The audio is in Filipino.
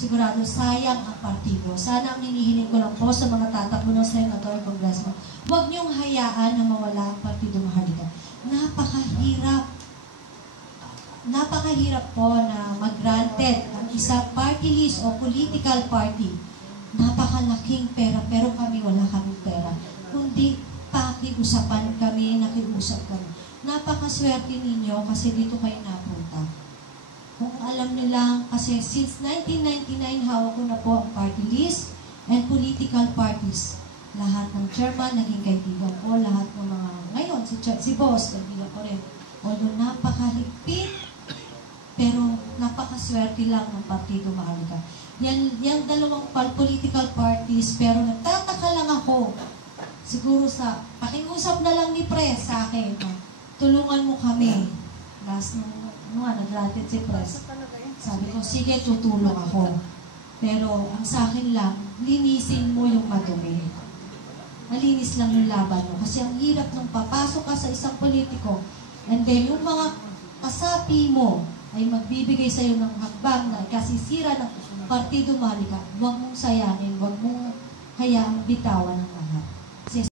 sigurado sayang ang partido. Sana ang hinihiling ko lang po sa mga tatakbo ng Senador Congreso, huwag niyong hayaan na mawala ang Partido Maharlika. Napakahirap po na mag-granted ang isang party list o political party. Napakalaking pera, pero kami wala kaming pera. Kundi pakiusapan kami, nakiusap kami. Napakaswerte ninyo kasi dito kayo napunta. Kung alam nyo lang, kasi since 1999, hawak ko na po ang party list and political parties. Lahat ng chairman, naging kaibigan ko, lahat ng mga, ngayon, si boss, kaibigan ko rin. Although napakahigpit, pero napakaswerte lang ng Partido Maharlika. Yan dalawang political parties, pero nagtataka lang ako, siguro sa, pakiusap na lang ni Pres sa akin, tulungan mo kami. Last nag-granted si Pres. Sabi ko, sige, tutulong ako. Pero ang sa akin lang, linisin mo yung madumi. Malinis lang yung laban mo. Kasi ang hirap nung papasok ka sa isang politiko, and then yung mga kasapi mo ay magbibigay sa'yo ng hakbang na kasisira ng Partido Maharlika, huwag mong sayangin, huwag mong hayaang bitawan ng lahat.